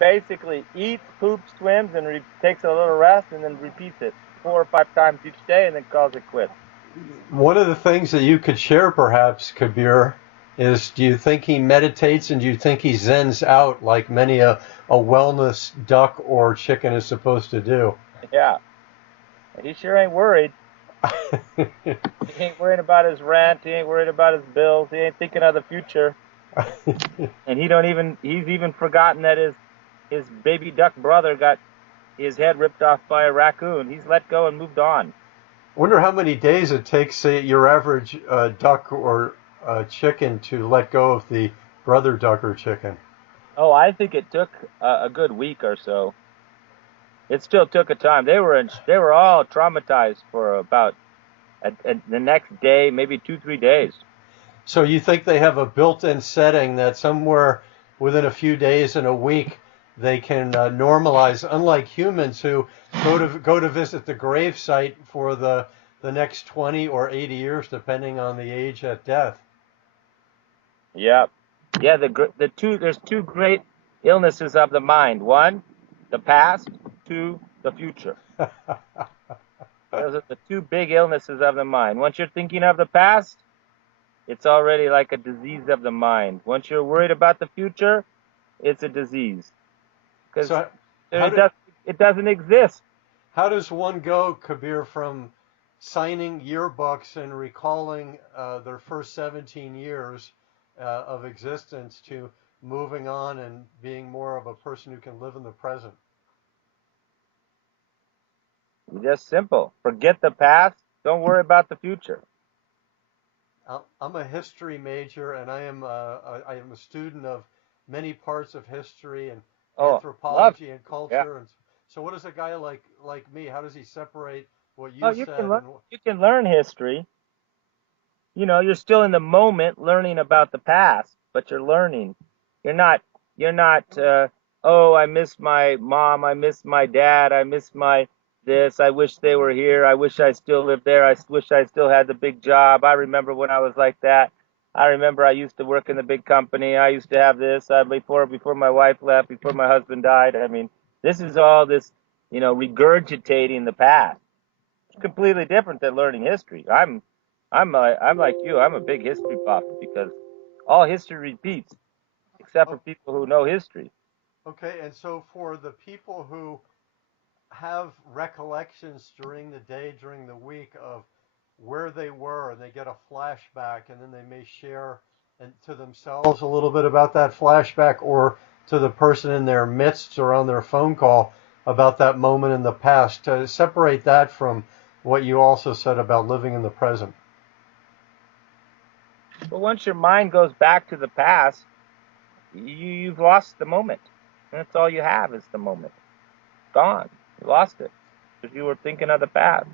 basically eats, poops, swims, and takes a little rest, and then repeats it 4 or 5 times each day, and then calls it quits. One of the things that you could share, perhaps, Kabir, is do you think he meditates and do you think he zens out like many a wellness duck or chicken is supposed to do? Yeah, he sure ain't worried. He ain't worried about his rent. He ain't worried about his bills. He ain't thinking of the future. And he's even forgotten that his baby duck brother got his head ripped off by a raccoon. He's let go and moved on. Wonder how many days it takes, say, your average duck or chicken to let go of the brother duck or chicken. Oh, I think it took a good week or so. It still took a time. They were all traumatized for about the next day, maybe 2 3 days. So you think they have a built-in setting that somewhere within a few days and a week they can normalize, unlike humans who go to visit the grave site for the next 20 or 80 years, depending on the age at death. Yeah, yeah. There's two great illnesses of the mind. One, the past. Two, the future. Those are the two big illnesses of the mind. Once you're thinking of the past, it's already like a disease of the mind. Once you're worried about the future, it's a disease because So how it do, does it doesn't exist. how does one go, Kabir, from signing yearbooks and recalling their first 17 years of existence to moving on and being more of a person who can live in the present? Just simple. Forget the past. Don't worry about the future. I'm a history major, and I am a student of many parts of history and Oh, love. anthropology and Yeah. culture. And so, what does a guy like me? How does he separate what Oh, you said and you can learn history. You're still in the moment learning about the past, but you're learning. You're not, you're not, oh, I miss my mom. I miss my dad. I miss my this. I wish they were here. I wish I still lived there. I wish I still had the big job. I remember when I was like that. I remember I used to work in the big company. I used to have this before my wife left, before my husband died. I mean, this is all this, regurgitating the past. It's completely different than learning history. I'm like you. I'm a big history buff because all history repeats, except for oh, people who know history. okay. And so, for the people who have recollections during the day, during the week of where they were, and they get a flashback, and then they may share and to themselves a little bit about that flashback, or to the person in their midst or on their phone call about that moment in the past. To separate that from what you also said about living in the present. But once your mind goes back to the past, you've lost the moment. That's all you have is the moment. Gone. You lost it because you were thinking of the past.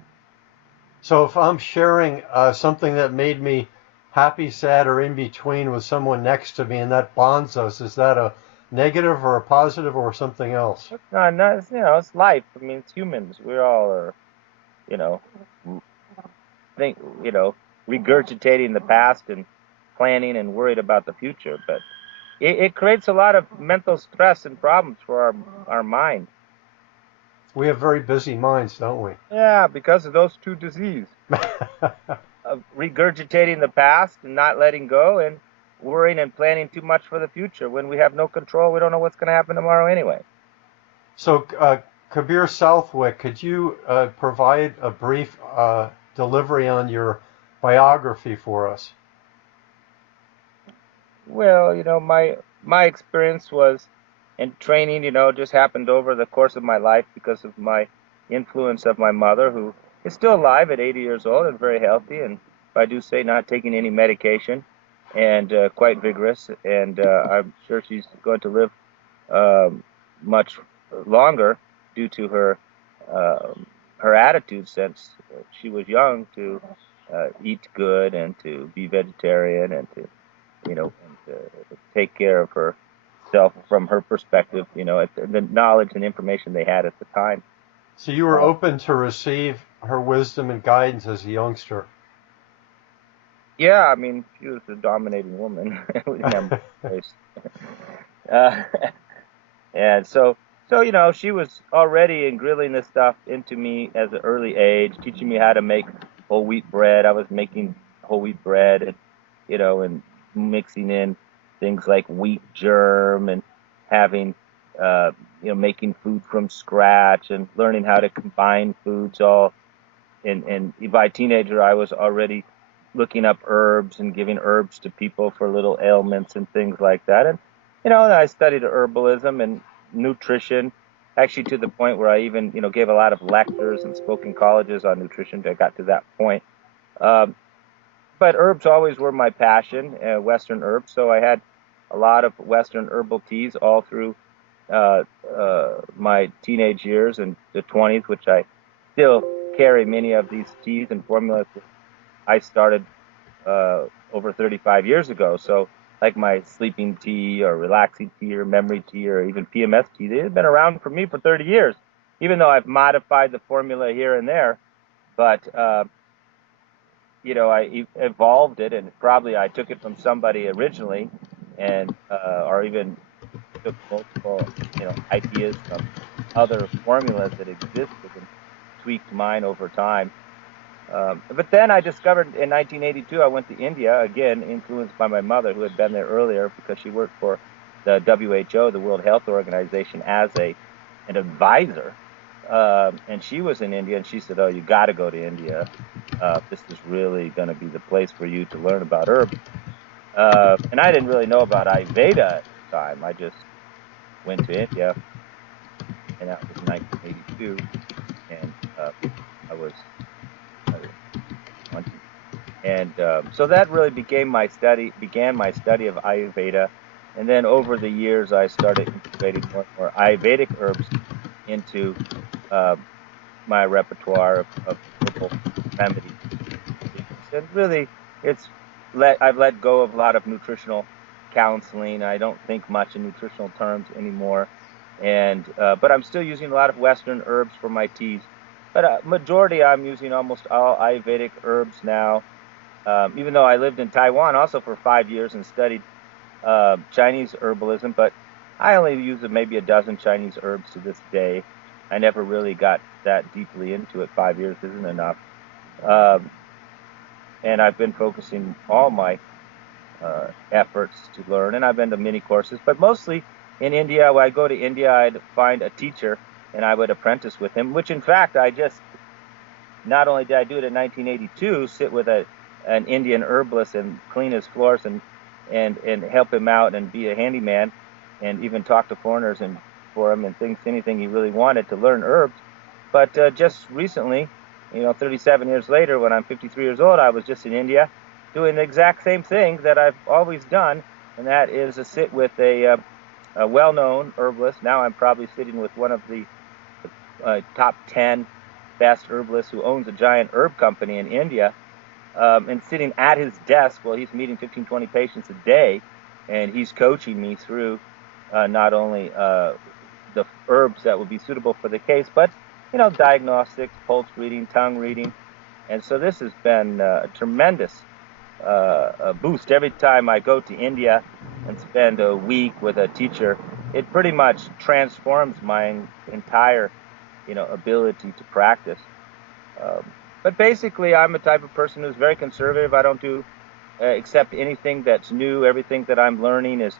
So if I'm sharing something that made me happy, sad, or in between with someone next to me, and that bonds us, is that a negative or a positive or something else? It's not, not it's, it's life. I mean, it's humans. We all are, you know, think, regurgitating the past and planning and worried about the future. But it creates a lot of mental stress and problems for our mind. We have very busy minds, don't we? Yeah, because of those two diseases of regurgitating the past and not letting go and worrying and planning too much for the future. When we have no control, we don't know what's going to happen tomorrow anyway. So, Khabir Southwick, could you provide a brief delivery on your biography for us? Well, my experience was and training, just happened over the course of my life because of my influence of my mother, who is still alive at 80 years old and very healthy, and if I do say not taking any medication, and quite vigorous, and I'm sure she's going to live much longer due to her attitude since she was young to eat good and to be vegetarian and to take care of herself from her perspective, the knowledge and information they had at the time. So you were open to receive her wisdom and guidance as a youngster. Yeah, I mean, she was a dominating woman. We didn't have much choice. uh, And so she was already grilling this stuff into me as an early age, teaching me how to make whole wheat bread. I was making whole wheat bread, and and mixing in things like wheat germ and having, making food from scratch and learning how to combine foods all. And by teenager, I was already looking up herbs and giving herbs to people for little ailments and things like that. And I studied herbalism and nutrition, actually to the point where I even gave a lot of lectures and spoke in colleges on nutrition. I got to that point. Um, but herbs always were my passion, Western herbs. So I had a lot of Western herbal teas all through my teenage years and the 20s, which I still carry many of these teas and formulas that I started over 35 years ago. So, like my sleeping tea or relaxing tea or memory tea or even PMS tea, they've been around for me for 30 years, even though I've modified the formula here and there. But I evolved it, and probably I took it from somebody originally, and or even took multiple, ideas from other formulas that existed and tweaked mine over time. But then I discovered in 1982, I went to India, again, influenced by my mother, who had been there earlier because she worked for the WHO, the World Health Organization, as an advisor. And she was in India, and she said, "Oh, you got to go to India. This is really going to be the place for you to learn about herbs." And I didn't really know about Ayurveda at the time. I just went to India, and that was 1982, and I was 20. And so that really began my study of Ayurveda. And then over the years, I started integrating more and more Ayurvedic herbs into my repertoire of herbal remedies. And really, I've let go of a lot of nutritional counseling. I don't think much in nutritional terms anymore. But I'm still using a lot of Western herbs for my teas. But majority, I'm using almost all Ayurvedic herbs now. Even though I lived in Taiwan also for 5 years and studied Chinese herbalism, but I only use maybe a dozen Chinese herbs to this day. I never really got that deeply into it. 5 years isn't enough. And I've been focusing all my efforts to learn, and I've been to many courses, but mostly in India. When I go to India, I'd find a teacher and I would apprentice with him, which in fact not only did I do it in 1982, sit with an Indian herbalist and clean his floors and help him out and be a handyman and even talk to foreigners and for him and anything he really wanted to learn herbs. But just recently, 37 years later, when I'm 53 years old, I was just in India doing the exact same thing that I've always done, and that is to sit with a well-known herbalist. Now I'm probably sitting with one of the top 10 best herbalists who owns a giant herb company in India, and sitting at his desk while he's meeting 15, 20 patients a day, and he's coaching me through not only the herbs that would be suitable for the case, but diagnostics, pulse reading, tongue reading. And so this has been a tremendous boost. Every time I go to India and spend a week with a teacher, it pretty much transforms my entire ability to practice. But basically, I'm a type of person who's very conservative. I don't do accept anything that's new. Everything that I'm learning is,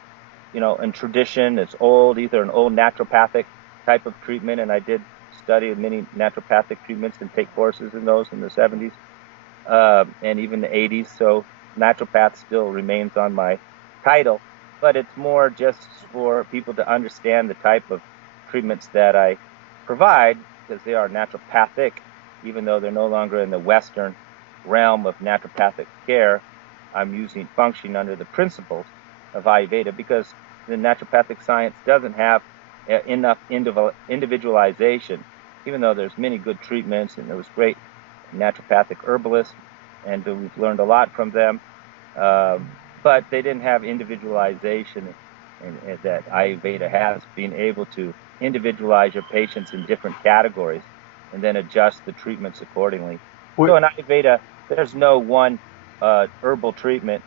in tradition. It's old, either an old naturopathic type of treatment, and I did study many naturopathic treatments and take courses in those in the 70s and even the 80s. So naturopath still remains on my title, but it's more just for people to understand the type of treatments that I provide, because they are naturopathic, even though they're no longer in the Western realm of naturopathic care. I'm functioning under the principles of Ayurveda, because the naturopathic science doesn't have enough individualization, even though there's many good treatments and there was great naturopathic herbalists, and we've learned a lot from them, but they didn't have individualization that Ayurveda has, being able to individualize your patients in different categories and then adjust the treatments accordingly. So in Ayurveda, there's no one herbal treatment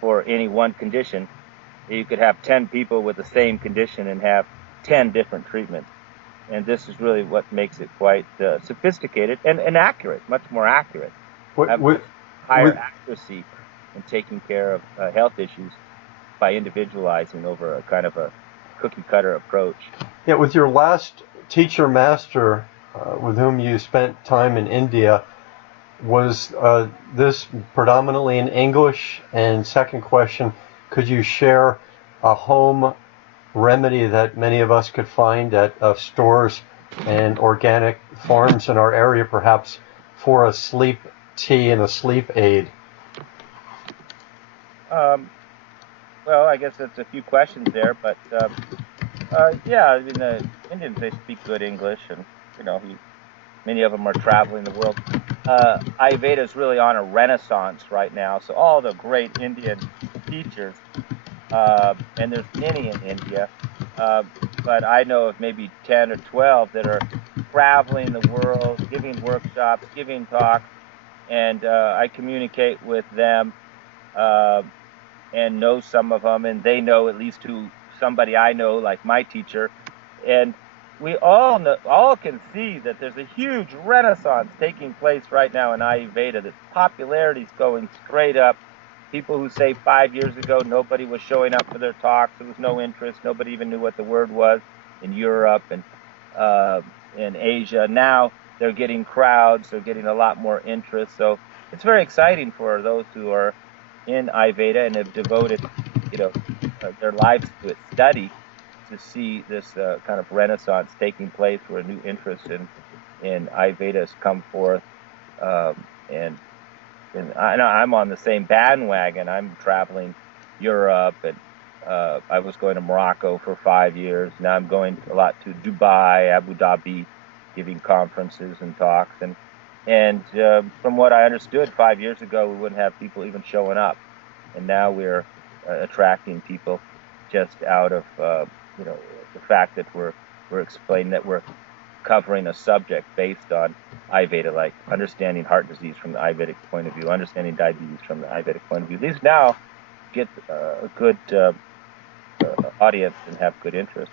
for any one condition. You could have 10 people with the same condition and have 10 different treatments. And this is really what makes it quite sophisticated and accurate, much more accurate. With, Have with, higher with accuracy in taking care of health issues by individualizing over a kind of a cookie cutter approach. yeah, with your last teacher master, with whom you spent time in India, was this predominantly in English? And second question, could you share a home remedy that many of us could find at stores and organic farms in our area, perhaps for a sleep tea and a sleep aid? Well, I guess that's a few questions there, but yeah, I mean, the Indians, they speak good English, and many of them are traveling the world. Ayurveda is really on a renaissance right now, so all the great Indian teachers, and there's many in India, but I know of maybe 10 or 12 that are traveling the world, giving workshops, giving talks, and I communicate with them and know some of them, and they know at least somebody I know, like my teacher, and we all can see that there's a huge renaissance taking place right now in Ayurveda. That popularity is going straight up. People who say 5 years ago nobody was showing up for their talks, there was no interest, nobody even knew what the word was in Europe and in Asia. Now they're getting crowds, they're getting a lot more interest. So it's very exciting for those who are in Ayurveda and have devoted, their lives to its study, to see this kind of renaissance taking place, where a new interest in Ayurveda has come forth, and I'm on the same bandwagon. I'm traveling Europe, and I was going to Morocco for 5 years. Now I'm going a lot to Dubai, Abu Dhabi, giving conferences and talks. And from what I understood 5 years ago, we wouldn't have people even showing up, and now we're attracting people just out of the fact that we're explaining that we're covering a subject based on Ayurveda, like understanding heart disease from the Ayurvedic point of view, understanding diabetes from the Ayurvedic point of view. These now get a good audience and have good interest.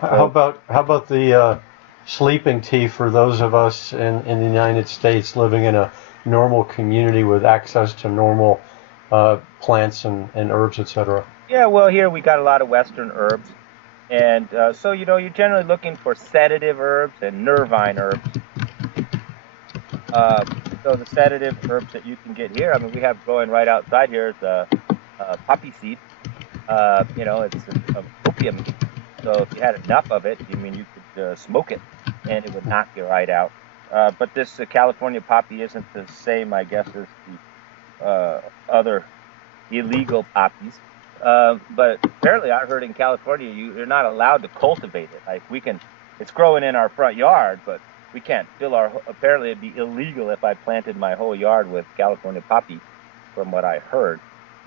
How about the sleeping tea for those of us in the United States living in a normal community with access to normal plants and herbs, etc.? Yeah, well, here we got a lot of Western herbs. And so, you're generally looking for sedative herbs and nervine herbs. So the sedative herbs that you can get here, I mean, we have growing right outside here is poppy seed. It's an opium. So if you had enough of it, you could smoke it, and it would knock you right out. But this California poppy isn't the same, I guess, as the other illegal poppies. But apparently I heard in California you're not allowed to cultivate it. Like it's growing in our front yard, but we can't apparently it'd be illegal if I planted my whole yard with California poppy, from what I heard.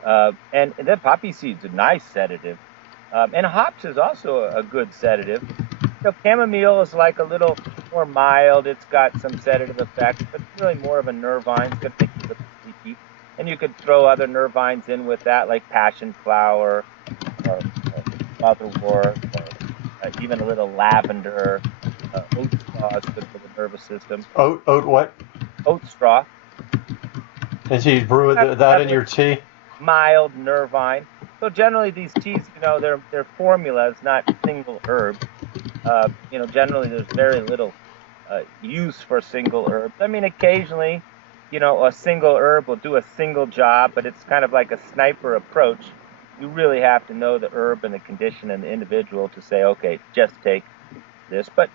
And then poppy seed's a nice sedative. And hops is also a good sedative. Chamomile is like a little more mild. It's got some sedative effects, but it's really more of a nervine. It's going to make you a little sleepy. And you could throw other nervines in with that, like passion flower, or motherwort, or even a little lavender. Oat straw is good for the nervous system. Oat what? Oat straw. And so you brew that in your tea? Mild nervine. So generally these teas, they're formulas, not single herbs. Generally there's very little use for single herbs. I mean, occasionally, a single herb will do a single job, but it's kind of like a sniper approach. You really have to know the herb and the condition and the individual to say, okay, just take this. But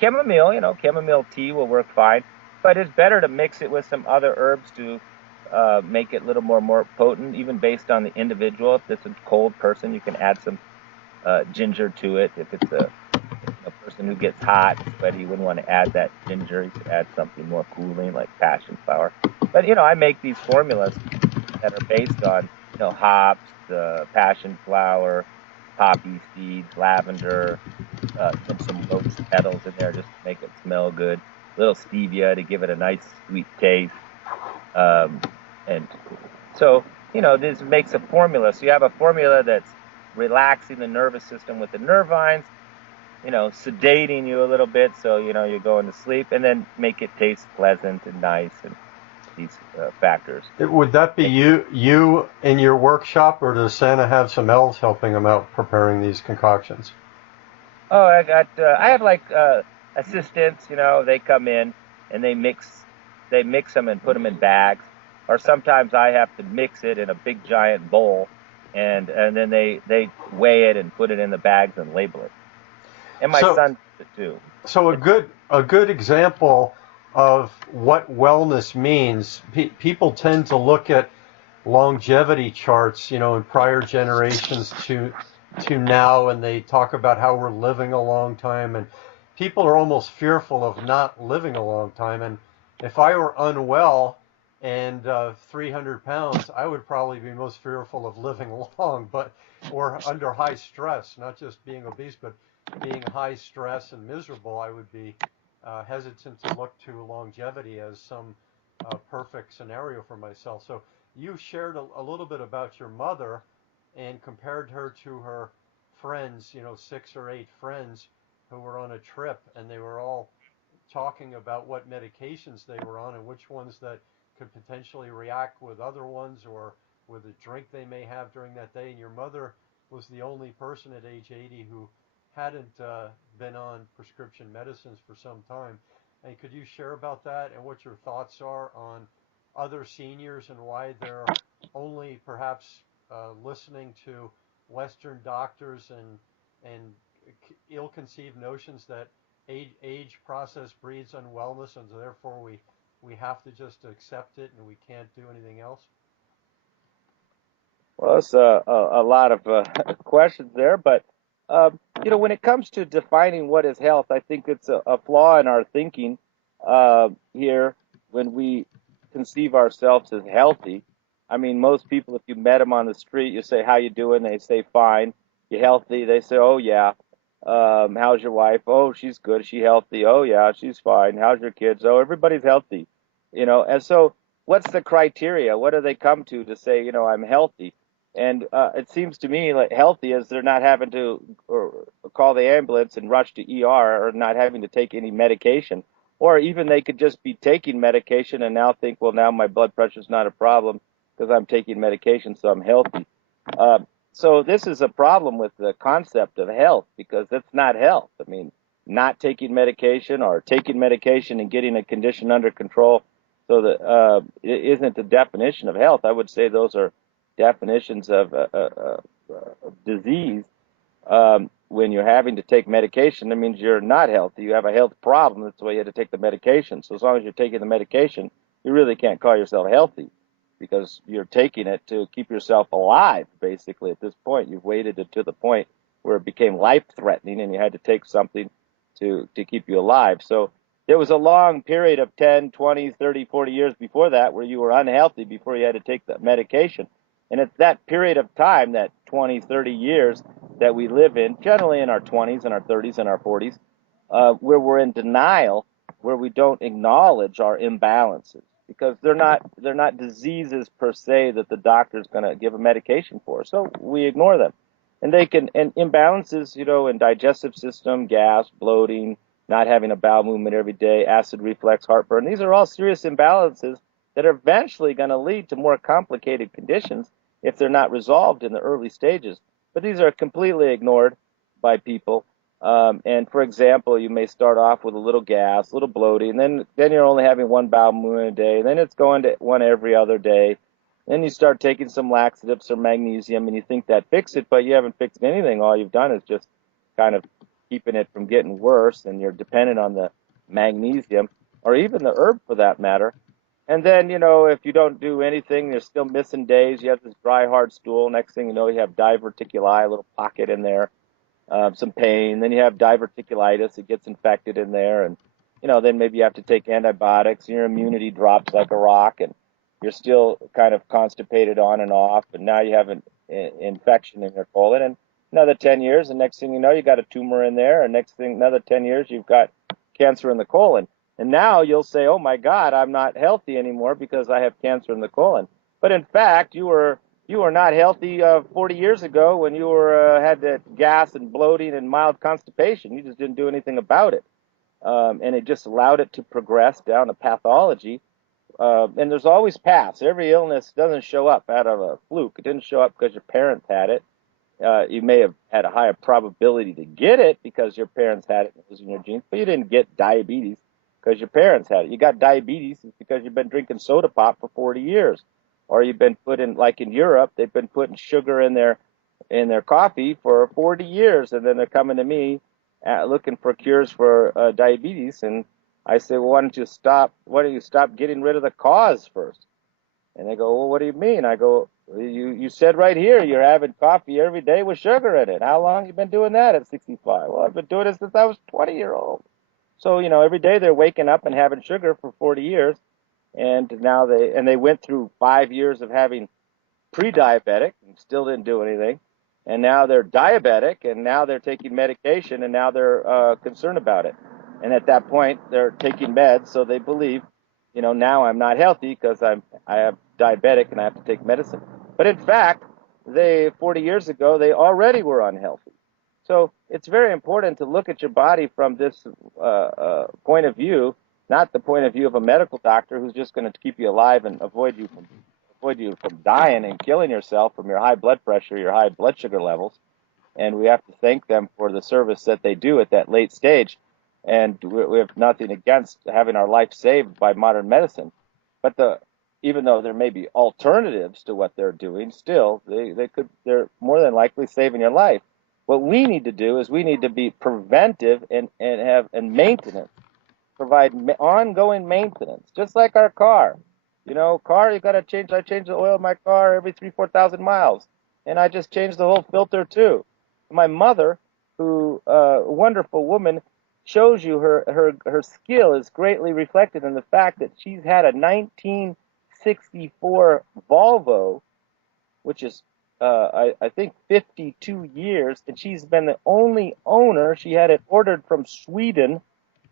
chamomile tea will work fine, but it's better to mix it with some other herbs to make it a little more potent, even based on the individual. If it's a cold person, you can add some ginger to it. If it's a person who gets hot, sweaty, you wouldn't want to add that ginger. You could add something more cooling, like passion flower. But I make these formulas that are based on hops, passion flower, poppy seeds, lavender, some rose petals in there just to make it smell good. A little stevia to give it a nice sweet taste. And so this makes a formula. So you have a formula that's relaxing the nervous system with the nervines, sedating you a little bit so you're going to sleep, and then make it taste pleasant and nice, and these factors. Would that be you in your workshop, or does Santa have some elves helping him out preparing these concoctions? Oh, I have like assistants, they come in and they mix them and put them in bags, or sometimes I have to mix it in a big giant bowl, and then they weigh it and put it in the bags and label it. And my So, son does it too. so It's a good example of what wellness means. People tend to look at longevity charts, in prior generations to now, and they talk about how we're living a long time, and people are almost fearful of not living a long time. And if I were unwell and 300 pounds, I would probably be most fearful of living long, but or under high stress, not just being obese, but being high stress and miserable. I would be hesitant to look to longevity as some perfect scenario for myself. So you shared a little bit about your mother and compared her to her friends, 6 or 8 friends who were on a trip, and they were all talking about what medications they were on and which ones that could potentially react with other ones or with a drink they may have during that day. And your mother was the only person at age 80 who hadn't been on prescription medicines for some time. And could you share about that and what your thoughts are on other seniors and why they're only perhaps listening to Western doctors and ill-conceived notions that age process breeds unwellness, and therefore we have to just accept it and we can't do anything else? Well, it's a lot of questions there, but when it comes to defining what is health, I think it's a flaw in our thinking here when we conceive ourselves as healthy. I mean, most people, if you met them on the street, you say, "How you doing?" They say, "Fine." You healthy? They say, "Oh yeah." How's your wife? "Oh, she's good. Is she healthy?" "Oh yeah, she's fine." "How's your kids?" "Oh, everybody's healthy." And so what's the criteria? What do they come to say, I'm healthy? And it seems to me like healthy is they're not having to or call the ambulance and rush to ER, or not having to take any medication. Or even they could just be taking medication and now think, well, now my blood pressure is not a problem because I'm taking medication, so I'm healthy. Uh, so this is a problem with the concept of health, because it's not health. I mean, not taking medication or taking medication and getting a condition under control, so that it isn't the definition of health. I would say those are definitions of disease. When you're having to take medication, that means you're not healthy. You have a health problem. That's why you had to take the medication. So as long as you're taking the medication, you really can't call yourself healthy, because you're taking it to keep yourself alive, basically. At this point, you've waited it to the point where it became life-threatening and you had to take something to keep you alive. So there was a long period of 10, 20, 30, 40 years before that where you were unhealthy before you had to take the medication. And it's that period of time, that 20, 30 years that we live in, generally in our 20s and our 30s and our 40s, where we're in denial, where we don't acknowledge our imbalances, because they're not diseases per se that the doctor's going to give a medication for. So we ignore them. And imbalances, in digestive system, gas, bloating, not having a bowel movement every day, acid reflux, heartburn. These are all serious imbalances that are eventually going to lead to more complicated conditions if they're not resolved in the early stages. But these are completely ignored by people. And for example, you may start off with a little gas, a little bloating, and then you're only having one bowel movement a day, and then it's going to one every other day. Then you start taking some laxatives or magnesium, and you think that fixes it, but you haven't fixed anything. All you've done is just kind of keeping it from getting worse, and you're dependent on the magnesium, or even the herb for that matter. And then, if you don't do anything, you're still missing days. You have this dry, hard stool. Next thing you know, you have diverticuli, a little pocket in there, some pain. Then you have diverticulitis. It gets infected in there. And, then maybe you have to take antibiotics, and your immunity drops like a rock, and you're still kind of constipated on and off. And now you have an infection in your colon. And another 10 years, and next thing you know, you got a tumor in there. And next thing, another 10 years, you've got cancer in the colon. And now you'll say, oh my God, I'm not healthy anymore because I have cancer in the colon. But in fact, you were You were not healthy 40 years ago when you were had that gas and bloating and mild constipation. You just didn't do anything about it, and it just allowed it to progress down to pathology. And there's always paths. Every illness doesn't show up out of a fluke. It didn't show up because your parents had it. You may have had a higher probability to get it because your parents had it and it was in your genes, but you didn't get diabetes because your parents had it. You got diabetes because you've been drinking soda pop for 40 years, or you've been putting, like in Europe, they've been putting sugar in their coffee for 40 years, and then they're coming to me looking for cures for diabetes, and I say, well, why don't you stop? Why don't you stop getting rid of the cause first? And they go, well, what do you mean? I go, you said right here you're having coffee every day with sugar in it. How long have you been doing that at 65? Well, I've been doing it since I was 20-year-old. So, every day they're waking up and having sugar for 40 years. And now they went through 5 years of having pre-diabetic and still didn't do anything. And now they're diabetic and now they're taking medication and now they're concerned about it. And at that point, they're taking meds, so they believe, now I'm not healthy because I have diabetic and I have to take medicine. But in fact, 40 years ago, they already were unhealthy. So it's very important to look at your body from this point of view, not the point of view of a medical doctor who's just going to keep you alive and avoid you from dying and killing yourself from your high blood pressure, your high blood sugar levels. And we have to thank them for the service that they do at that late stage. And we have nothing against having our life saved by modern medicine. But even though there may be alternatives to what they're doing, still they're more than likely saving your life. What we need to do is we need to be preventive and maintenance, provide ongoing maintenance, just like our car. Car, you got to change. I change the oil of my car every 4,000 miles, and I just changed the whole filter too. My mother, who a wonderful woman, shows you her skill is greatly reflected in the fact that she's had a 1964 Volvo, which is I think 52 years, and she's been the only owner. She had it ordered from Sweden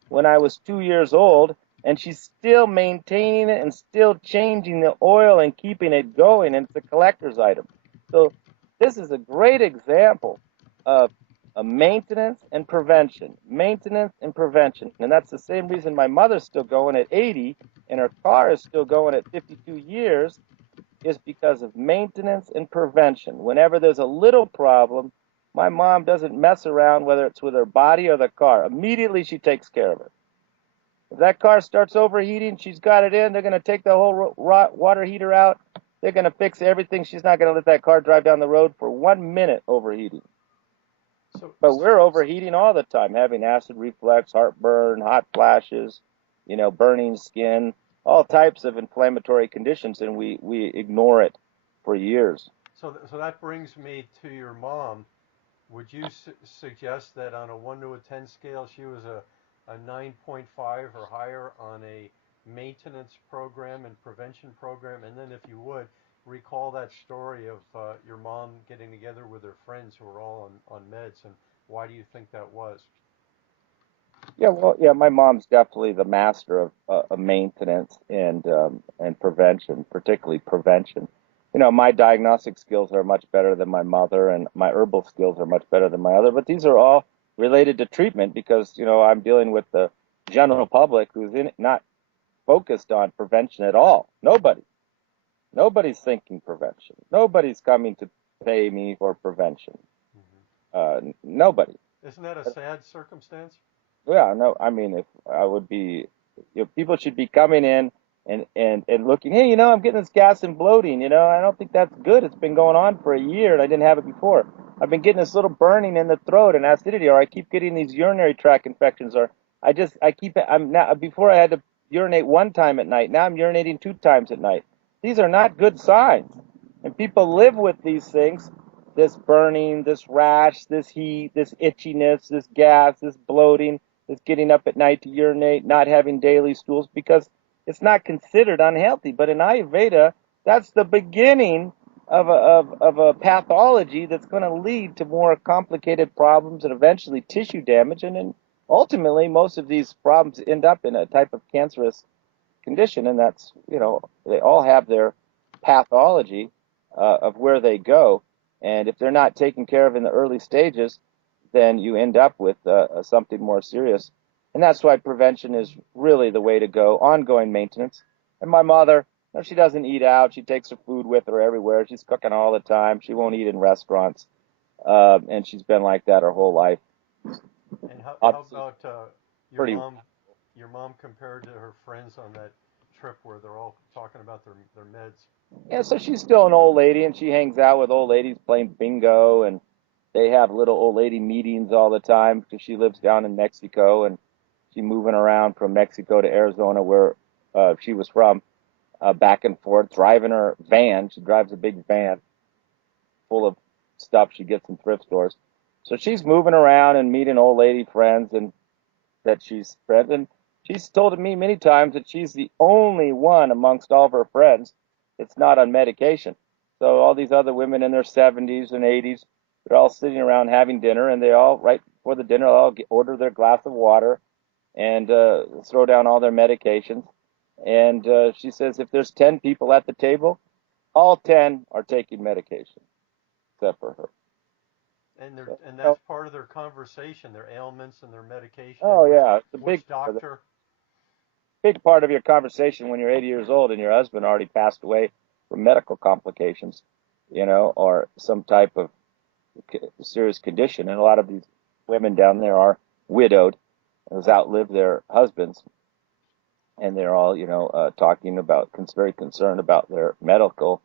when I was 2 years old, and she's still maintaining it and still changing the oil and keeping it going, and it's a collector's item. So this is a great example of a maintenance and prevention, and that's the same reason my mother's still going at 80 and her car is still going at 52 years, is because of maintenance and prevention. Whenever there's a little problem, my mom doesn't mess around, whether it's with her body or the car. Immediately she takes care of it. If that car starts overheating, she's got it in. They're going to take the whole water heater out. They're going to fix everything. She's not going to let that car drive down the road for 1 minute overheating. But we're overheating all the time, having acid reflux, heartburn, hot flashes, burning skin, all types of inflammatory conditions, and we ignore it for years. So that brings me to your mom. Would you suggest that on a 1 to a 10 scale, she was a 9.5 or higher on a maintenance program and prevention program? And then if you would, recall that story of your mom getting together with her friends who were all on meds, and why do you think that was? Yeah, my mom's definitely the master of maintenance and prevention, particularly prevention. My diagnostic skills are much better than my mother, and my herbal skills are much better than my other. But these are all related to treatment because I'm dealing with the general public who's not focused on prevention at all. Nobody's thinking prevention. Nobody's coming to pay me for prevention. Nobody. Isn't that a sad circumstance? Yeah, no, I mean, if I would be, people should be coming in and looking, hey, I'm getting this gas and bloating, I don't think that's good. It's been going on for a year and I didn't have it before. I've been getting this little burning in the throat and acidity, or I keep getting these urinary tract infections, or I'm now, before I had to urinate 1 time at night. Now I'm urinating 2 times at night. These are not good signs. And people live with these things, this burning, this rash, this heat, this itchiness, this gas, this bloating, this getting up at night to urinate, not having daily stools, because it's not considered unhealthy. But in Ayurveda, that's the beginning of a pathology that's going to lead to more complicated problems and eventually tissue damage. And then ultimately, most of these problems end up in a type of cancerous condition. And that's, they all have their pathology. of where they go. And if they're not taken care of in the early stages, then you end up with something more serious. And that's why prevention is really the way to go, ongoing maintenance. And my mother, she doesn't eat out. She takes her food with her everywhere. She's cooking all the time. She won't eat in restaurants. And she's been like that her whole life. And how Obviously, about your pretty. mom? Your mom compared to her friends on that trip where they're all talking about their meds. Yeah, so she's still an old lady, and she hangs out with old ladies playing bingo, and they have little old lady meetings all the time because she lives down in Mexico, and she's moving around from Mexico to Arizona, where she was from, back and forth, driving her van. She drives a big van full of stuff she gets in thrift stores. So she's moving around and meeting old lady friends, and that she's friends. And she's told me many times that she's the only one amongst all of her friends that's not on medication. So all these other women in their 70s and 80s, they're all sitting around having dinner, and they all, right before the dinner, all order their glass of water and throw down all their medications. And she says if there's 10 people at the table, all 10 are taking medication, except for her. So, And that's part of their conversation, their ailments and their medication, and oh yeah, it's a which doctor. big part of your conversation when you're 80 years old and your husband already passed away from medical complications, or some type of serious condition. And a lot of these women down there are widowed, has outlived their husbands, and they're all, talking about, very concerned about their medical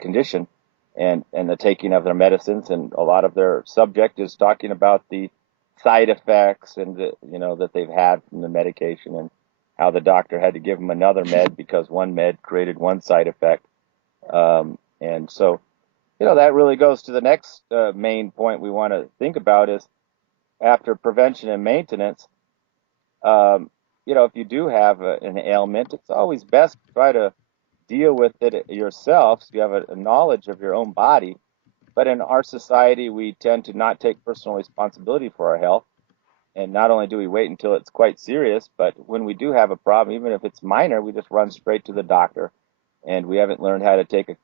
condition and the taking of their medicines. And a lot of their subject is talking about the side effects and that they've had from the medication, and how the doctor had to give them another med because one med created one side effect. And so, that really goes to the next main point we want to think about is after prevention and maintenance. If you do have an ailment, it's always best to try to deal with it yourself so you have a knowledge of your own body. But in our society, we tend to not take personal responsibility for our health. And not only do we wait until it's quite serious, but when we do have a problem, even if it's minor, we just run straight to the doctor. And we haven't learned how to take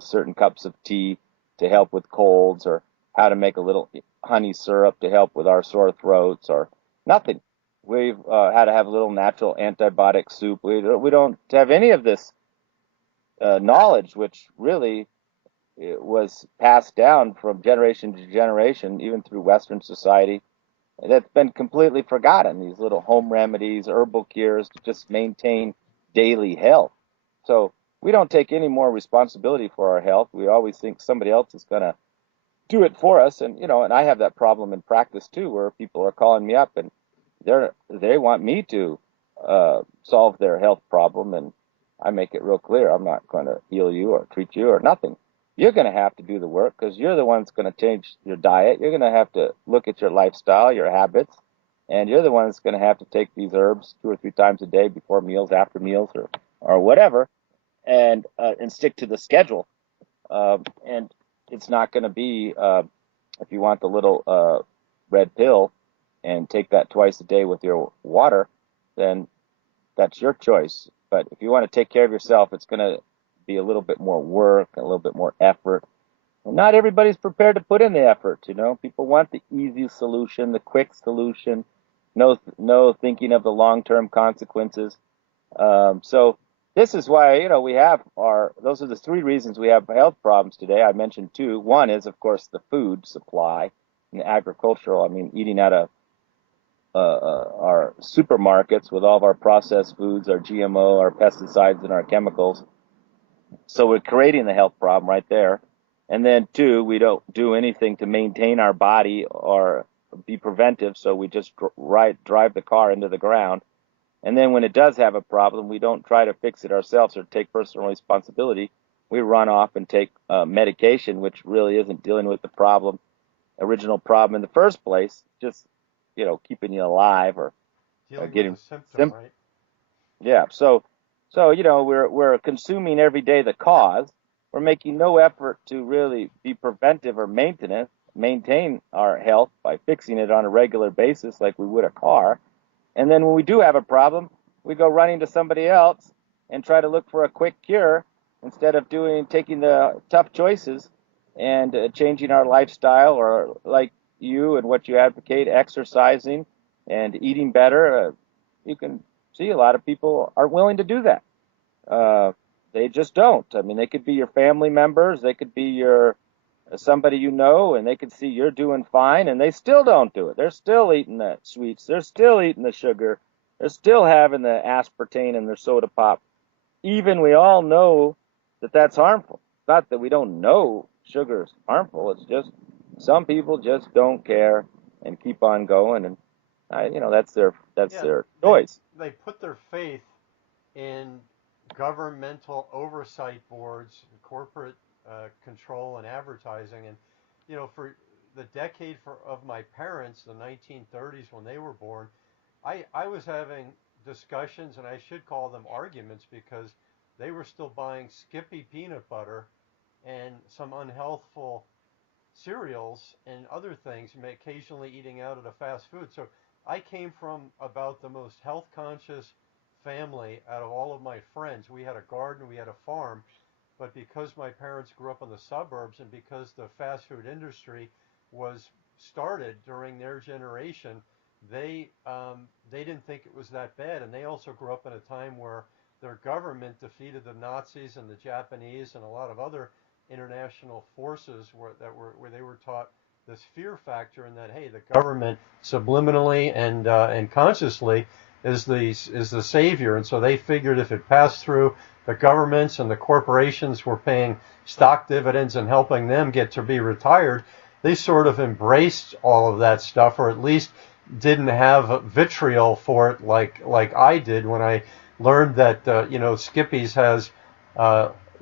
certain cups of tea to help with colds, or how to make a little honey syrup to help with our sore throats, or nothing. We've had to have a little natural antibiotic soup. We don't have any of this knowledge, which really was passed down from generation to generation, even through Western society. That's been completely forgotten. These little home remedies, herbal cures to just maintain daily health. So we don't take any more responsibility for our health. We always think somebody else is going to do it for us. And I have that problem in practice too, where people are calling me up and they want me to solve their health problem, and I make it real clear I'm not going to heal you or treat you or nothing. You're going to have to do the work because you're the one that's going to change your diet. You're going to have to look at your lifestyle, your habits, and you're the one that's going to have to take these herbs 2 or 3 times a day before meals, after meals, or whatever, and stick to the schedule. And it's not going to be if you want the little red pill and take that twice a day with your water, then that's your choice. But if you want to take care of yourself, it's going to be a little bit more work, a little bit more effort. And not everybody's prepared to put in the effort. People want the easy solution, the quick solution, no thinking of the long-term consequences. So this is why, we have those are the 3 reasons we have health problems today. I mentioned 2. One is, of course, the food supply and the agricultural. I mean, eating out of our supermarkets with all of our processed foods, our GMO, our pesticides, and our chemicals. So we're creating the health problem right there. And then 2, we don't do anything to maintain our body or be preventive, so we just drive the car into the ground. And then when it does have a problem, we don't try to fix it ourselves or take personal responsibility. We run off and take medication, which really isn't dealing with the original problem in the first place, just keeping you alive or Dealing with getting a symptom, symptoms. right? Yeah. So we're consuming every day the cause. We're making no effort to really be preventive or maintain our health by fixing it on a regular basis like we would a car. And then when we do have a problem, we go running to somebody else and try to look for a quick cure instead of taking the tough choices and changing our lifestyle, or like you and what you advocate, exercising and eating better. You can see a lot of people aren't willing to do that. Uh, they just don't. I mean, they could be your family members, they could be your somebody you know, and they could see you're doing fine, and they still don't do it. They're still eating the sweets. They're still eating the sugar. They're still having the aspartame in their soda pop. Even we all know that that's harmful. It's not that we don't know sugar is harmful. It's just some people just don't care and keep on going, and that's Yeah, their they choice. they put their faith in governmental oversight boards, corporate control, and advertising. And for the decade of my parents, the 1930s when they were born, I was having discussions, and I should call them arguments, because they were still buying Skippy peanut butter and some unhealthful cereals and other things, occasionally eating out at a fast food. So I came from about the most health conscious family out of all of my friends. We had a garden, we had a farm, but because my parents grew up in the suburbs and because the fast food industry was started during their generation, they didn't think it was that bad, and they also grew up in a time where their government defeated the Nazis and the Japanese and a lot of other international forces where they were taught this fear factor, and that, hey, the government subliminally and consciously is the savior. And so they figured if it passed through the governments and the corporations were paying stock dividends and helping them get to be retired, they sort of embraced all of that stuff, or at least didn't have vitriol for it like I did when I learned that Skippy's has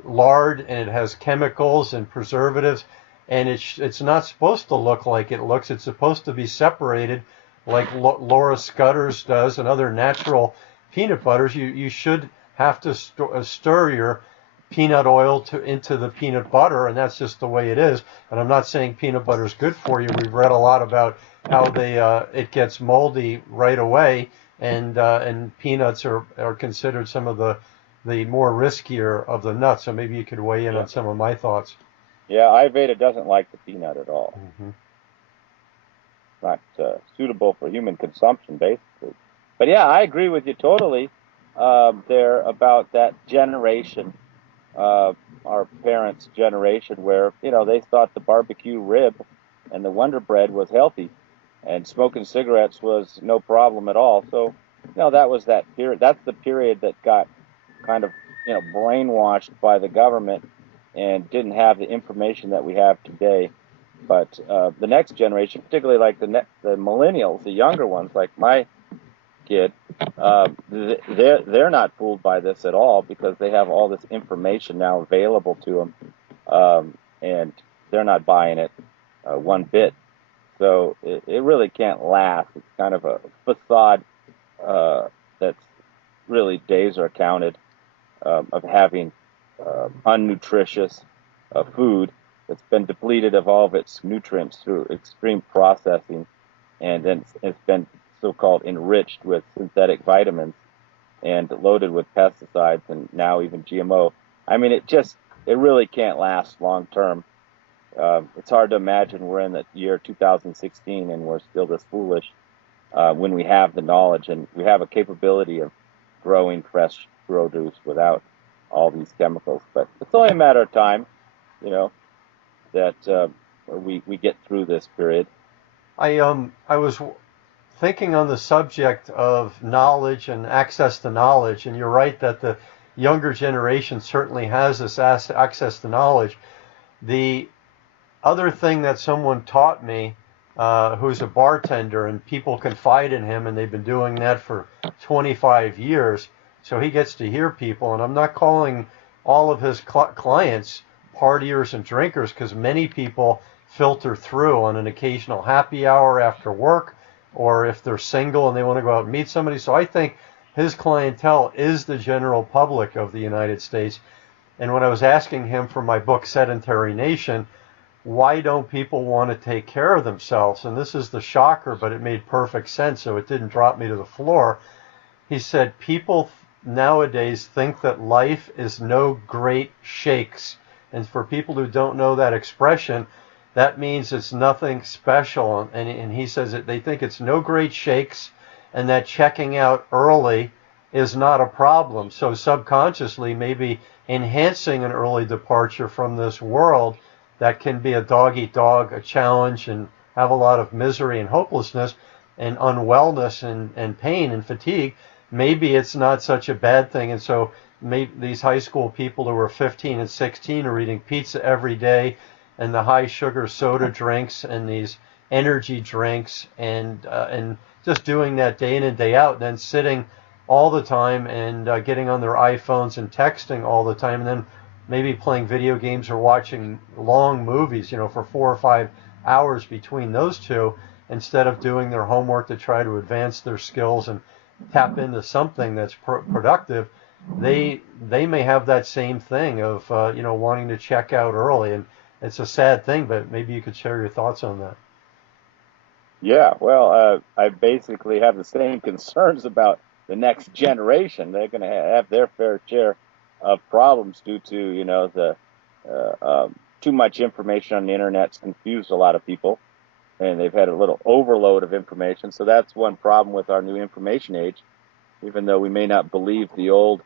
lard, and it has chemicals and preservatives, and it's not supposed to look like it looks. It's supposed to be separated like Laura Scudder's does and other natural peanut butters. You should have to stir your peanut oil into the peanut butter, and that's just the way it is. And I'm not saying peanut butter is good for you. We've read a lot about how it gets moldy right away, and peanuts are considered some of the more riskier of the nuts. So maybe you could weigh in Yeah, on some of my thoughts. yeah. Ayurveda doesn't like the peanut at all. Hmm. It's not suitable for human consumption, basically. But yeah, I agree with you totally. There about that generation, uh, our parents' generation, where they thought the barbecue rib and the Wonder Bread was healthy, and smoking cigarettes was no problem at all. So, that was that period. That's the period that got kind of brainwashed by the government and didn't have the information that we have today. But the next generation, particularly like the millennials, the younger ones, like my kid, they're not fooled by this at all, because they have all this information now available to them, and they're not buying it one bit. So it really can't last. It's kind of a facade that's really days are counted, of having unnutritious food that's been depleted of all of its nutrients through extreme processing, and then it's been so-called enriched with synthetic vitamins and loaded with pesticides, and now even GMO. I mean, it really can't last long term. It's hard to imagine we're in the year 2016 and we're still this foolish, when we have the knowledge and we have a capability of growing fresh produce without all these chemicals. But it's only a matter of time, you know, that we get through this period. I was thinking on the subject of knowledge and access to knowledge, and you're right that the younger generation certainly has this access to knowledge. The other thing that someone taught me, who's a bartender, and people confide in him, and they've been doing that for 25 years, so he gets to hear people. And I'm not calling all of his clients partiers and drinkers, because many people filter through on an occasional happy hour after work, or if they're single and they want to go out and meet somebody. So I think his clientele is the general public of the United States. And when I was asking him for my book, Sedentary Nation, why don't people want to take care of themselves? And this is the shocker, but it made perfect sense, so it didn't drop me to the floor. He said people nowadays think that life is no great shakes. And for people who don't know that expression, that means it's nothing special. And he says that they think it's no great shakes and that checking out early is not a problem. So subconsciously, maybe enhancing an early departure from this world that can be a dog eat dog, a challenge, and have a lot of misery and hopelessness and unwellness and pain and fatigue. Maybe it's not such a bad thing. And so maybe these high school people who are 15 and 16 are eating pizza every day and the high sugar soda drinks and these energy drinks and just doing that day in and day out, and then sitting all the time and getting on their iPhones and texting all the time, and then maybe playing video games or watching long movies, for 4 or 5 hours between those two, instead of doing their homework to try to advance their skills and tap into something that's productive. They may have that same thing of wanting to check out early, and it's a sad thing, but maybe you could share your thoughts on that. Yeah, well, I basically have the same concerns about the next generation. They're going to have their fair share of problems due to, the too much information on the internet's confused a lot of people, and they've had a little overload of information. So that's one problem with our new information age. Even though we may not believe the old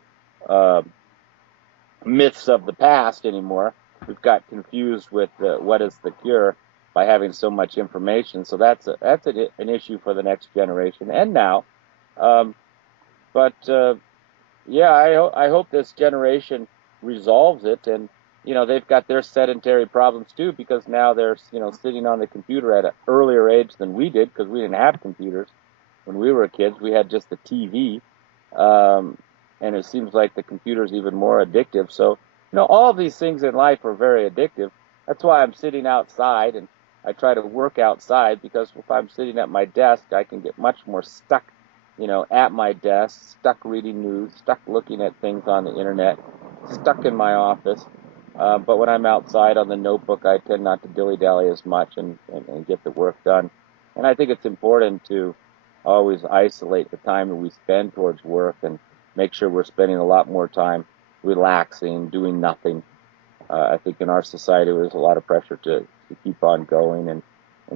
uh, myths of the past anymore, we've got confused with what is the cure by having so much information. So that's an issue for the next generation and now. Um, but yeah, I hope this generation resolves it, and they've got their sedentary problems too, because now they're sitting on the computer at an earlier age than we did, because we didn't have computers when we were kids. We had just the TV, and it seems like the computer is even more addictive. So all of these things in life are very addictive. That's why I'm sitting outside, and I try to work outside, because if I'm sitting at my desk, I can get much more stuck at my desk, stuck reading news, stuck looking at things on the internet, stuck in my office. But when I'm outside on the notebook, I tend not to dilly-dally as much and get the work done. And I think it's important to always isolate the time that we spend towards work and make sure we're spending a lot more time relaxing, doing nothing. I think in our society there's a lot of pressure to keep on going, and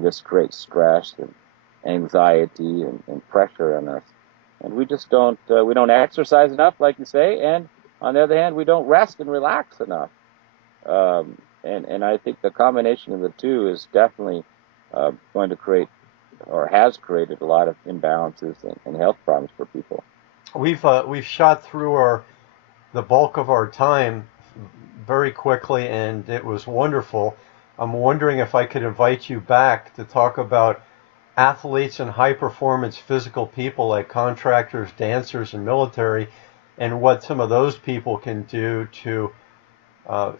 just create stress and anxiety and pressure on us. And we just don't exercise enough, like you say, and on the other hand, we don't rest and relax enough. And I think the combination of the two is definitely going to create, or has created, a lot of imbalances and health problems for people. We've shot through the bulk of our time very quickly, and it was wonderful. I'm wondering if I could invite you back to talk about athletes and high performance physical people like contractors, dancers, and military, and what some of those people can do to uh,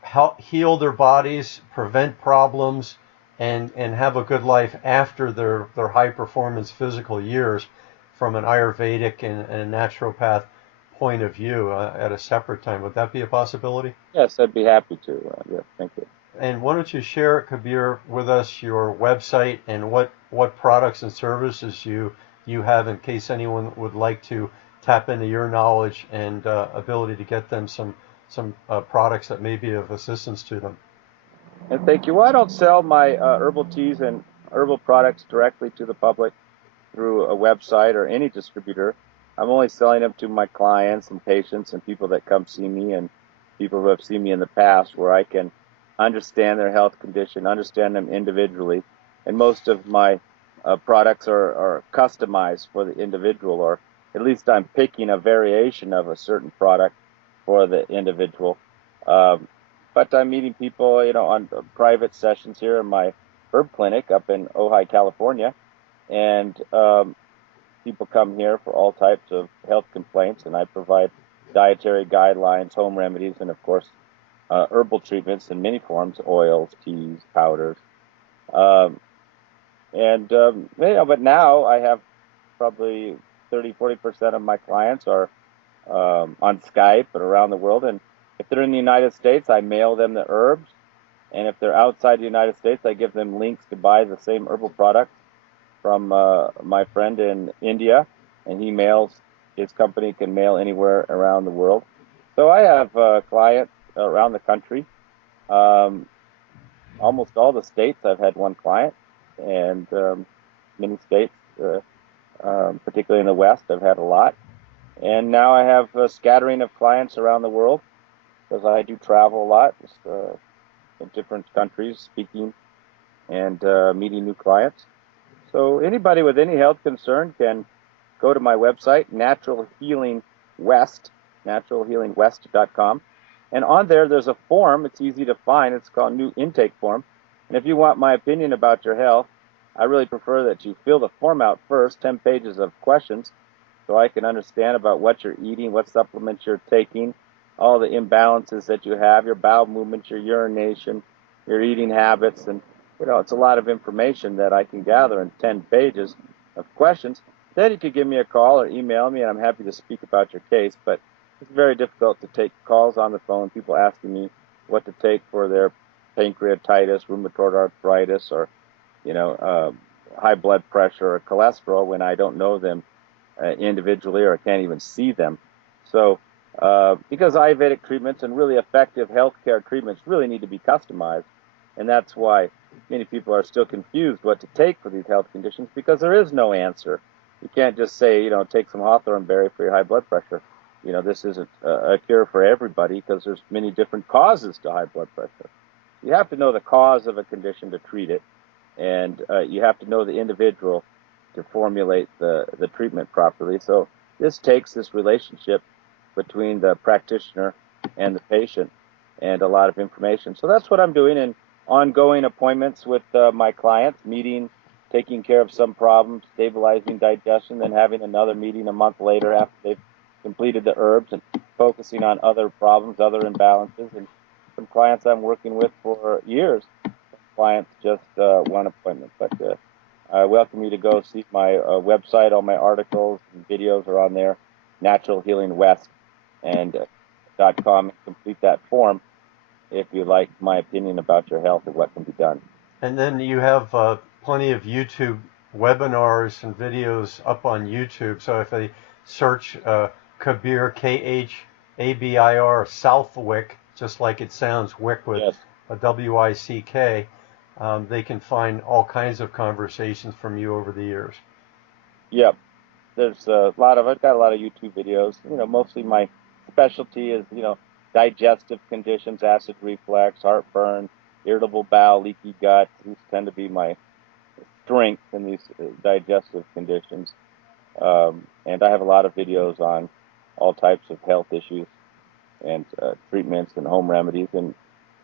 help heal their bodies, prevent problems, and have a good life after their high performance physical years from an Ayurvedic and a naturopath point of view at a separate time. Would that be a possibility? Yes, I'd be happy to. Yeah, thank you. And why don't you share, Khabir, with us your website and what products and services you have, in case anyone would like to tap into your knowledge and ability to get them some products that may be of assistance to them. And thank you. Well, I don't sell my herbal teas and herbal products directly to the public through a website or any distributor. I'm only selling them to my clients and patients and people that come see me, and people who have seen me in the past, where I can understand their health condition, understand them individually. And most of my products are customized for the individual, or at least I'm picking a variation of a certain product for the individual. Um, but I'm meeting people, on private sessions here in my herb clinic up in Ojai, California, and people come here for all types of health complaints, and I provide dietary guidelines, home remedies, and of course, herbal treatments in many forms: oils, teas, powders. Um, but now I have probably 30-40% of my clients are on Skype but around the world. And if they're in the United States, I mail them the herbs. And if they're outside the United States, I give them links to buy the same herbal products from my friend in India, and he mails his company can mail anywhere around the world. So I have clients around the country. Um, Almost all the states I've had one client, and many states, particularly in the West, I've had a lot. And now I have a scattering of clients around the world because I do travel a lot, just, in different countries, speaking and meeting new clients. So anybody with any health concern can go to my website, Natural Healing West, naturalhealingwest.com. And on there, there's a form. It's easy to find. It's called New Intake Form. And if you want my opinion about your health, I really prefer that you fill the form out first, 10 pages of questions, so I can understand about what you're eating, what supplements you're taking, all the imbalances that you have, your bowel movements, your urination, your eating habits. And, it's a lot of information that I can gather in 10 pages of questions. Then you could give me a call or email me, and I'm happy to speak about your case. But it's very difficult to take calls on the phone, people asking me what to take for their pancreatitis, rheumatoid arthritis, or, high blood pressure or cholesterol when I don't know them individually or can't even see them. So because Ayurvedic treatments and really effective healthcare treatments really need to be customized, and that's why many people are still confused what to take for these health conditions, because there is no answer. You can't just say, take some hawthorn berry for your high blood pressure. This isn't a cure for everybody because there's many different causes to high blood pressure. You have to know the cause of a condition to treat it, and you have to know the individual to formulate the treatment properly. So this takes this relationship between the practitioner and the patient and a lot of information. So that's what I'm doing in ongoing appointments with my clients, meeting, taking care of some problems, stabilizing digestion, then having another meeting a month later after they've completed the herbs and focusing on other problems, other imbalances. And some clients I'm working with for years, clients just one appointment. But I welcome you to go see my website. All my articles and videos are on there, Natural Healing West and .com, and complete that form if you like my opinion about your health and what can be done. And then you have plenty of YouTube webinars and videos up on YouTube. So if they search Khabir, Khabir Southwick, just like it sounds, Wick with Yes. a W-I-C-K, they can find all kinds of conversations from you over the years. Yep. There's I've got a lot of YouTube videos. Mostly my specialty is, digestive conditions, acid reflux, heartburn, irritable bowel, leaky gut. These tend to be my strength in these digestive conditions. And I have a lot of videos on all types of health issues and treatments and home remedies. And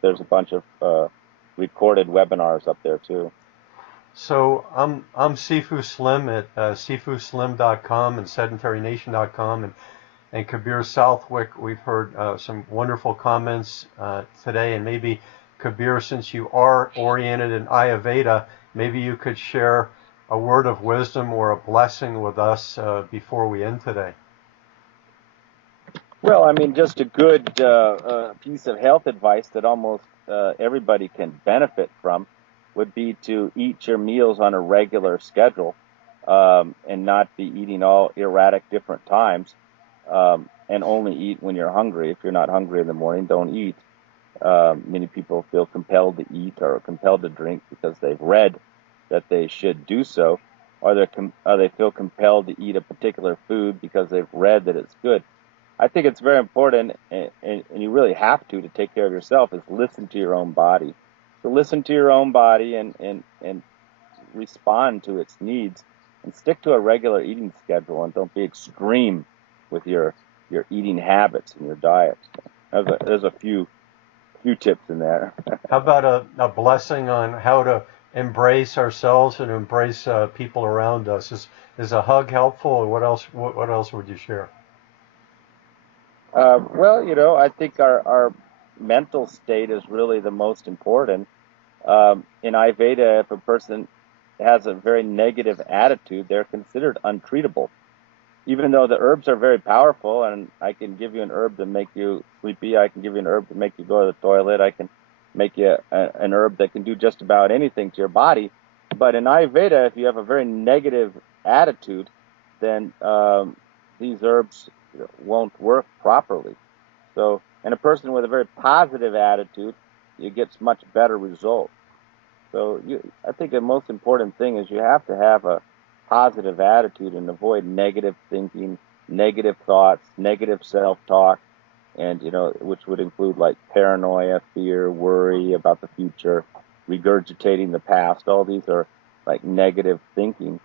there's a bunch of recorded webinars up there too. So I'm Sifu Slim at sifuslim.com and sedentarynation.com, and Khabir Southwick. We've heard some wonderful comments today, and maybe Khabir, since you are oriented in Ayurveda, maybe you could share a word of wisdom or a blessing with us before we end today. Well, I mean, just a good piece of health advice that almost everybody can benefit from would be to eat your meals on a regular schedule, and not be eating all erratic different times, and only eat when you're hungry. If you're not hungry in the morning, don't eat. Many people feel compelled to eat or compelled to drink because they've read that they should do so, or they feel compelled to eat a particular food because they've read that it's good. I think it's very important, and you really have to take care of yourself, is listen to your own body. So listen to your own body and respond to its needs, and stick to a regular eating schedule, and don't be extreme with your eating habits and your diet. There's a few tips in there. How about a blessing on how to embrace ourselves and embrace people around us? Is a hug helpful, or what else would you share? Well, I think our mental state is really the most important. In Ayurveda, if a person has a very negative attitude, they're considered untreatable. Even though the herbs are very powerful, and I can give you an herb to make you sleepy, I can give you an herb to make you go to the toilet, I can make you an herb that can do just about anything to your body. But in Ayurveda, if you have a very negative attitude, then these herbs won't work properly. So, and a person with a very positive attitude, it gets much better results. So I think the most important thing is you have to have a positive attitude and avoid negative thinking, negative thoughts, negative self-talk, and which would include like paranoia, fear, worry about the future, regurgitating the past. All these are like negative thinking,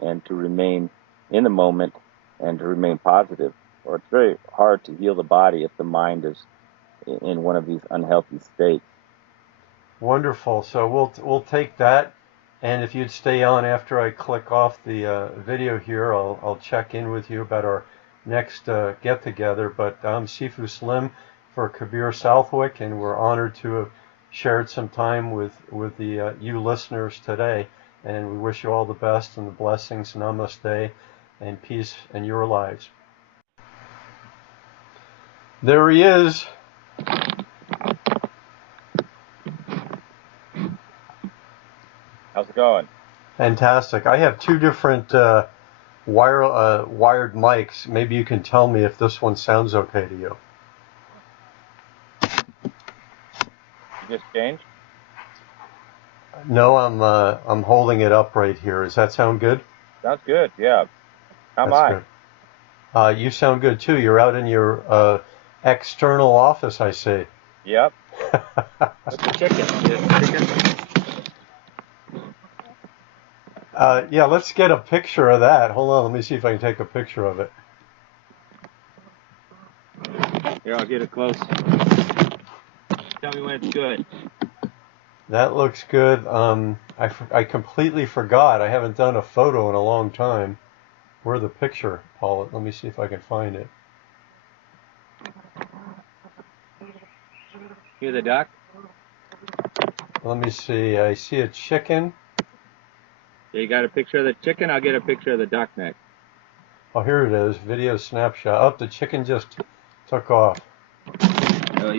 and to remain in the moment and to remain positive. Or it's very hard to heal the body if the mind is in one of these unhealthy states. Wonderful. So we'll take that, and if you'd stay on after I click off the video here, I'll check in with you about our next get together. But I'm Sifu Slim for Khabir Southwick, and we're honored to have shared some time with the you listeners today. And we wish you all the best and the blessings. Namaste, and peace in your lives. There he is. How's it going? Fantastic. I have two different wired mics. Maybe you can tell me if this one sounds okay to you. You just changed? No, I'm holding it up right here. Does that sound good? Sounds good. Yeah. How am That's I? good. You sound good too. You're out in your external office, I see. Yep. What's the chicken? Yeah, let's get a picture of that. Hold on, let me see if I can take a picture of it. Here, I'll get it close. Tell me when it's good. That looks good. I completely forgot. I haven't done a photo in a long time. Where's the picture, Paul? Let me see if I can find it. Here's the duck. Let me see. I see a chicken. You got a picture of the chicken? I'll get a picture of the duck next. Oh, here it is. Video snapshot. Oh, the chicken just took off. Oh,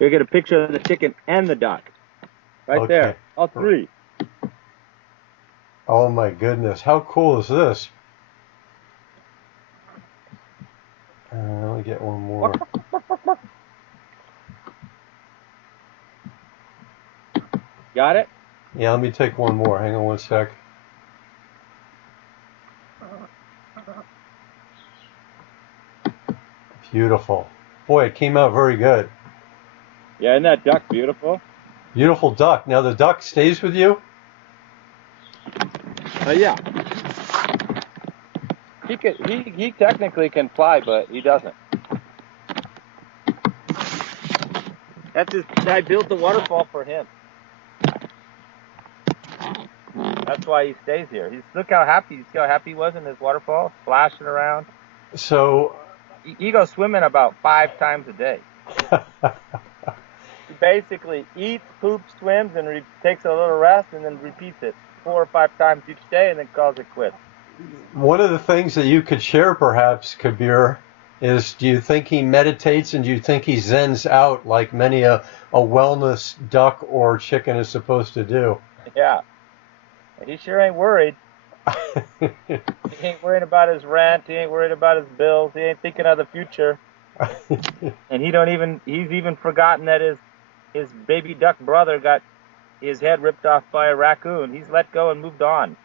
you get a picture of the chicken and the duck. Right Okay. there. All three. Oh my goodness. How cool is this? Let me get one more. Got it? Yeah, let me take one more. Hang on one sec. Beautiful. Boy, it came out very good. Yeah, isn't that duck beautiful? Beautiful duck. Now the duck stays with you? Yeah. He technically can fly, but he doesn't. I built the waterfall for him. That's why he stays here. Look how happy he was in his waterfall, splashing around. So he goes swimming about 5 times a day. He basically eats, poops, swims, and takes a little rest, and then repeats it 4 or 5 times each day, and then calls it quits. One of the things that you could share, perhaps, Khabir, is do you think he meditates and do you think he zens out like many a wellness duck or chicken is supposed to do? Yeah. He sure ain't worried. He ain't worried about his rent. He ain't worried about his bills. He ain't thinking of the future. And he's even forgotten that his baby duck brother got his head ripped off by a raccoon. He's let go and moved on.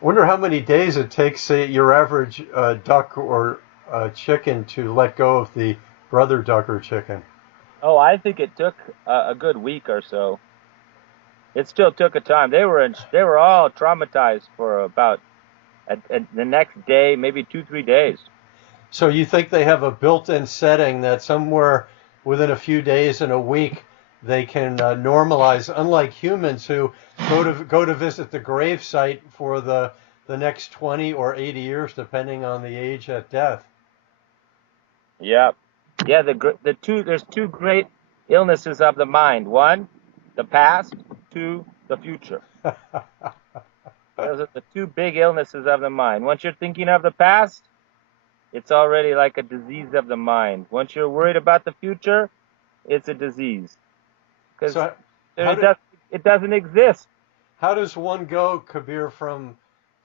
Wonder how many days it takes, say, your average duck or chicken to let go of the brother duck or chicken. Oh, I think it took a good week or so. It still took a time. They were all traumatized for about the next day, maybe 2-3 days. So you think they have a built-in setting that somewhere within a few days and a week they can normalize, unlike humans who go to visit the grave site for the next 20 or 80 years, depending on the age at death. Yeah. There's 2 great illnesses of the mind. 1, the past. 2, the future. Those are the 2 big illnesses of the mind. Once you're thinking of the past, it's already like a disease of the mind. Once you're worried about the future, it's a disease. Because it doesn't exist. How does one go, Khabir, from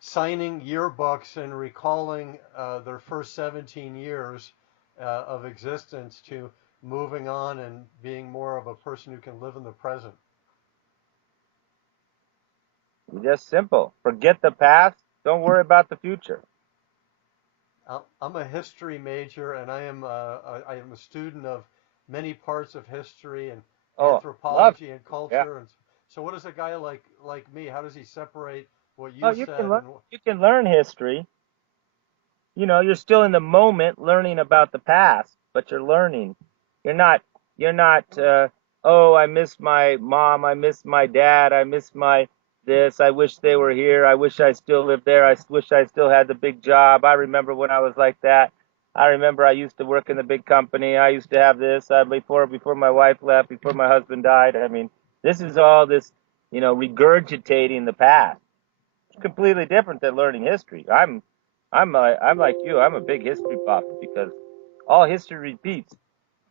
signing yearbooks and recalling their first 17 years of existence to moving on and being more of a person who can live in the present. Just simple. Forget the past. Don't worry about the future. I'm a history major, and I am a student of many parts of history and Oh, love. anthropology and Yeah. culture. And so, what does a guy like me? How does he separate what Oh, you you can said learn. and You can learn history. You're still in the moment learning about the past, but you're learning. You're not, oh, I miss my mom, I miss my dad, I miss my this, I wish they were here, I wish I still lived there, I wish I still had the big job. I remember when I was like that. I remember I used to work in the big company. I used to have this before my wife left, before my husband died. I mean, this is all this, regurgitating the past. It's completely different than learning history. I'm like you. I'm a big history buff because all history repeats,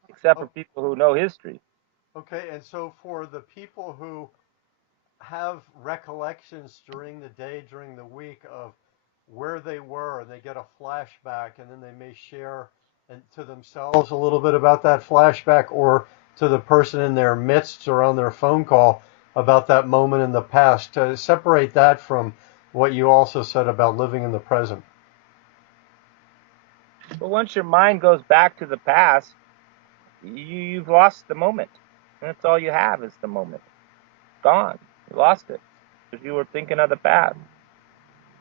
except for oh, people who know history. okay. And so, for the people who have recollections during the day, during the week of where they were, and they get a flashback, and then they may share and to themselves a little bit about that flashback, or to the person in their midst or on their phone call about that moment in the past. To separate that from what you also said about living in the present. But once your mind goes back to the past, you've lost the moment. That's all you have is the moment. Gone. You lost it because you were thinking of the past.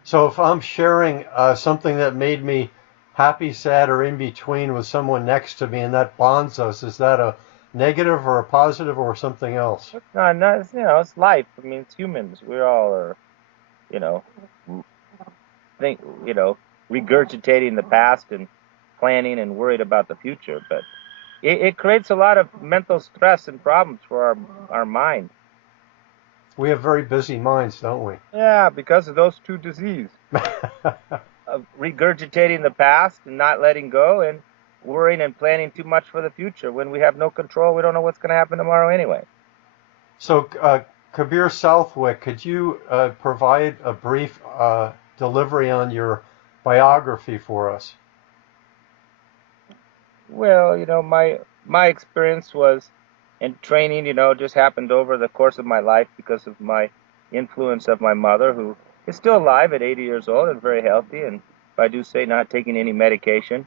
So if I'm sharing something that made me happy, sad, or in between with someone next to me, and that bonds us, is that a negative or a positive or something else? It's not it's life. I mean, it's humans. We all are, you know, think, regurgitating the past and planning and worried about the future. But it creates a lot of mental stress and problems for our mind. We have very busy minds, don't we? Yeah, because of those two diseases of regurgitating the past and not letting go and worrying and planning too much for the future. When we have no control, we don't know what's going to happen tomorrow anyway. So, Khabir Southwick, could you provide a brief delivery on your biography for us? Well, my experience was and training, just happened over the course of my life because of my influence of my mother, who is still alive at 80 years old and very healthy, and if I do say not taking any medication,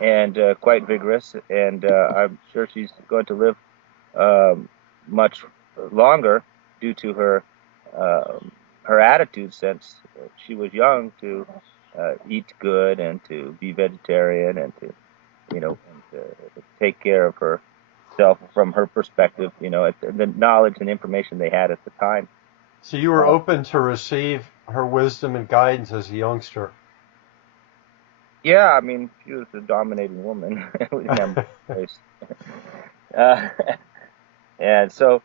and quite vigorous, and I'm sure she's going to live much longer due to her attitude since she was young to eat good and to be vegetarian and to take care of herself from her perspective, the knowledge and information they had at the time. So you were Uh, open to receive her wisdom and guidance as a youngster. yeah, I mean, she was a dominating woman. We didn't have much choice. Uh, and so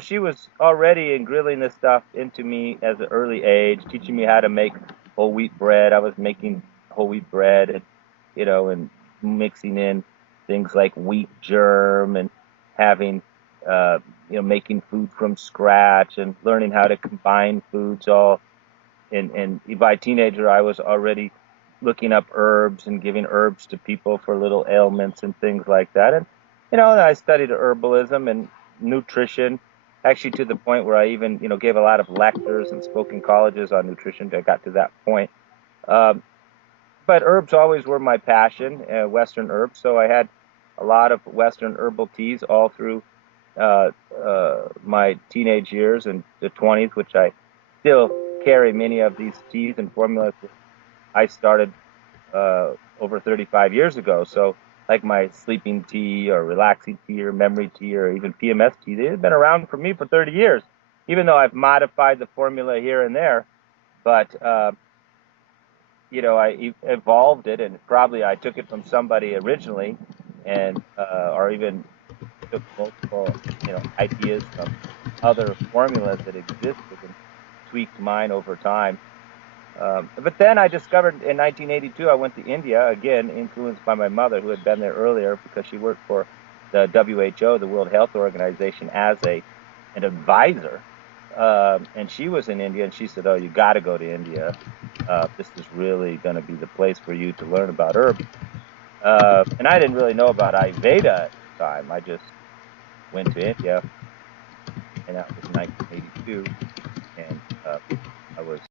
she was already grilling this stuff into me as an early age, teaching me how to make whole wheat bread. I was making whole wheat bread, and mixing in things like wheat germ and having, making food from scratch and learning how to combine foods all. And by a teenager, I was already looking up herbs and giving herbs to people for little ailments and things like that. And, I studied herbalism and nutrition, actually to the point where I even, gave a lot of lectures and spoke in colleges on nutrition. I got to that point. Um, but herbs always were my passion, Western herbs. So I had a lot of Western herbal teas all through my teenage years and the 20s, which I still carry many of these teas and formulas that I started over 35 years ago. So, like my sleeping tea or relaxing tea or memory tea or even PMS tea, they've been around for me for 30 years, even though I've modified the formula here and there. But I evolved it, and probably I took it from somebody originally, and or even took multiple, ideas from other formulas that existed and tweaked mine over time. But then I discovered in 1982, I went to India, again, influenced by my mother, who had been there earlier because she worked for the WHO, the World Health Organization, as an advisor. and she was in India, and she said, "Oh, you got to go to India. This is really going to be the place for you to learn about herbs." And I didn't really know about Ayurveda at the time. I just went to India, and that was 1982, and I was